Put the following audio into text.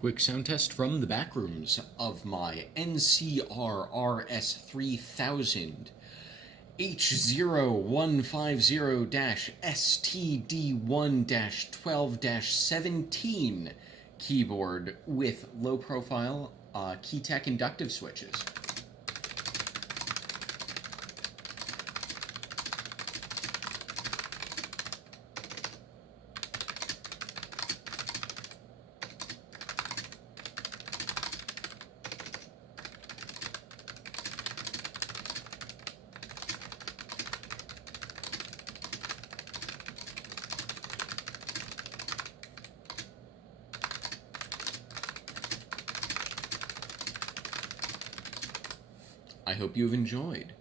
Quick sound test from the back rooms of my NCR RS 3000 H0150-STD1-12-17 keyboard with low profile Keytech inductive switches. I hope you've enjoyed.